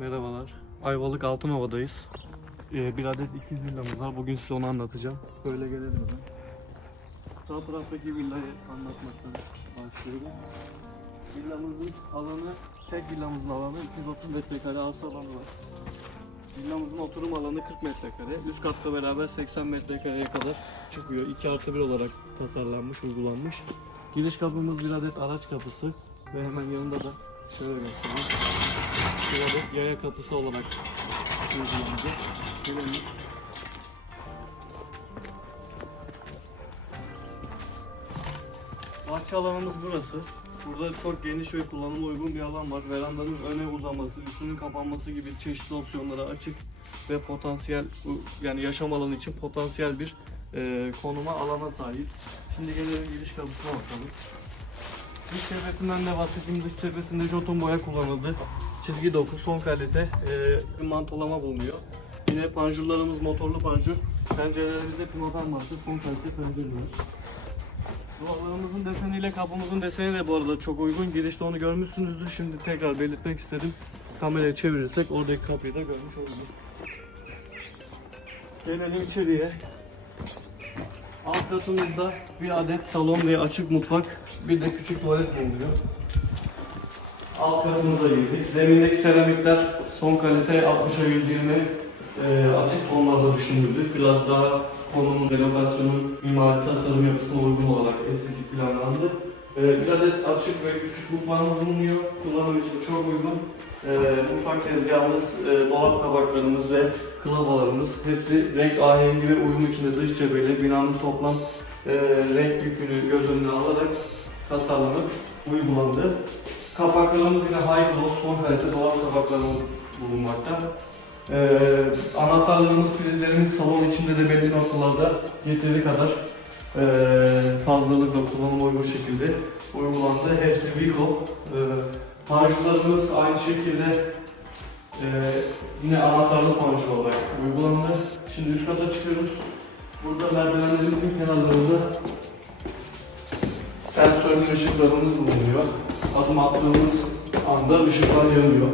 Merhabalar. Ayvalık Altınova'dayız. Ee, bir adet ikiz villamız var. Bugün size onu anlatacağım. Böyle gelelim hemen. Sağ taraftaki villayı anlatmaktan başlıyorum. Villamızın alanı, tek villamızın alanı 230 metrekare arsa alanı var. Villamızın oturum alanı 40 metrekare. Üst katta beraber 80 metrekareye kadar çıkıyor. 2 artı 1 olarak tasarlanmış, uygulanmış. Giriş kapımız bir adet araç kapısı ve hemen yanında da şöyle göstereyim. Bir yaya kapısı olarak uygulanacak. Gelelim. Bahçe alanımız burası. Burada çok geniş ve kullanıma uygun bir alan var. Verandanın öne uzaması, üstünün kapanması gibi çeşitli opsiyonlara açık ve potansiyel yani yaşam alanı için potansiyel bir e, konuma alana sahip. Şimdi gelelim giriş kapısına bakalım. Dış cephesinden de bahsedeyim. Dış cephesinde joton boya kullanıldı. Çizgi doku, son kalite e, mantolama bulunuyor. Yine panjurlarımız motorlu panjur. Pencerelerimizde pinodan marka son kalite pencereler. Duvarlarımızın deseniyle kapımızın deseni de bu arada çok uygun. Girişte onu görmüşsünüzdür. Şimdi tekrar belirtmek istedim. Kamerayı çevirirsek oradaki kapıyı da görmüş oluruz. Gelelim içeriye. Alt katımızda bir adet salon ve açık mutfak, bir de küçük tuvalet bulunuyor. Alt katımıza girdik. Zemindeki seramikler son kalite 60'a 120 e, açık tonlarda düşünüldü. Biraz daha konumun ve lokasyonun mimari tasarım yapısına uygun olarak estetik planlandı. E, bir adet açık ve küçük mutfağımız bulunuyor. Kullanım için çok uygun. E, mutfak tezgahımız, e, dolap tabaklarımız ve klavalarımız hepsi renk ahengi ve uyum içinde dış cepheyle binanın toplam e, renk yükünü göz önüne alarak tasarlanıp uygulandı. Kapaklarımız yine gloss, son kalite dolap kapaklarımız bulunmakta. Ee, anahtarlarımız, prizlerimiz salon içinde de belli noktalarda yeteri kadar ee, fazlalıkla kullanıma uygun şekilde uygulandı. Hepsi Vico. Ee, panjurlarımız aynı şekilde ee, yine anahtarlı panjur olarak uygulandı. Şimdi üst kata çıkıyoruz. Burada merdivenlerimizin kenarlarında sensörlü ışıklarımız bulunuyor. Adım attığımız anda ışıklar yanıyor.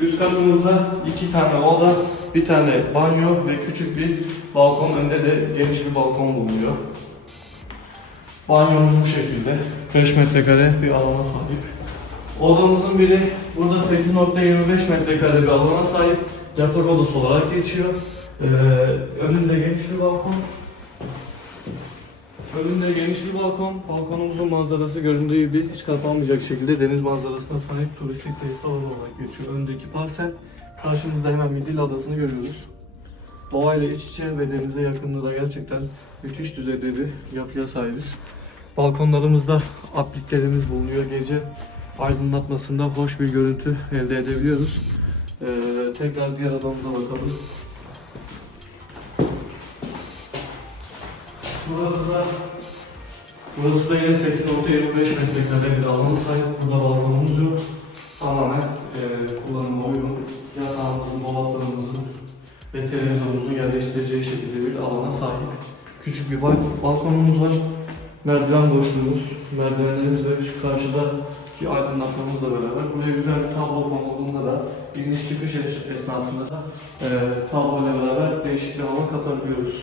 Üst katımızda iki tane oda, bir tane banyo ve küçük bir balkon. Önde de geniş bir balkon bulunuyor. Banyomuz bu şekilde. 5 metrekare bir alana sahip. Odamızın biri burada 8.25 metrekare bir alana sahip. Yatak odası olarak geçiyor. Ee, önünde geniş bir balkon. Önünde geniş bir balkon. Balkonumuzun manzarası göründüğü gibi hiç kapanmayacak şekilde deniz manzarasına sahip turistik tesis alanı olarak geçiyor. Öndeki parsel. Karşımızda hemen Midilli Adası'nı görüyoruz. Doğayla iç içe ve denize yakınlığı da gerçekten müthiş düzeyde bir yapıya sahibiz. Balkonlarımızda apliklerimiz bulunuyor. Gece aydınlatmasında hoş bir görüntü elde edebiliyoruz. Ee, tekrar diğer adamıza bakalım. Burası da Burası da yine 8.25 metrekare bir alana sahip. Burada balkonumuz yok. Tamamen e, kullanıma uygun. Yatağımızın, dolaplarımızın ve televizyonumuzun yerleştireceği şekilde bir alana sahip. Küçük bir bal- balkonumuz var. Merdiven boşluğumuz, merdivenlerimiz ve şu karşıdaki aydınlatmamızla beraber buraya güzel bir tablo konulduğunda da iniş çıkış es- esnasında da e, tabloyla beraber değişik bir hava katabiliyoruz.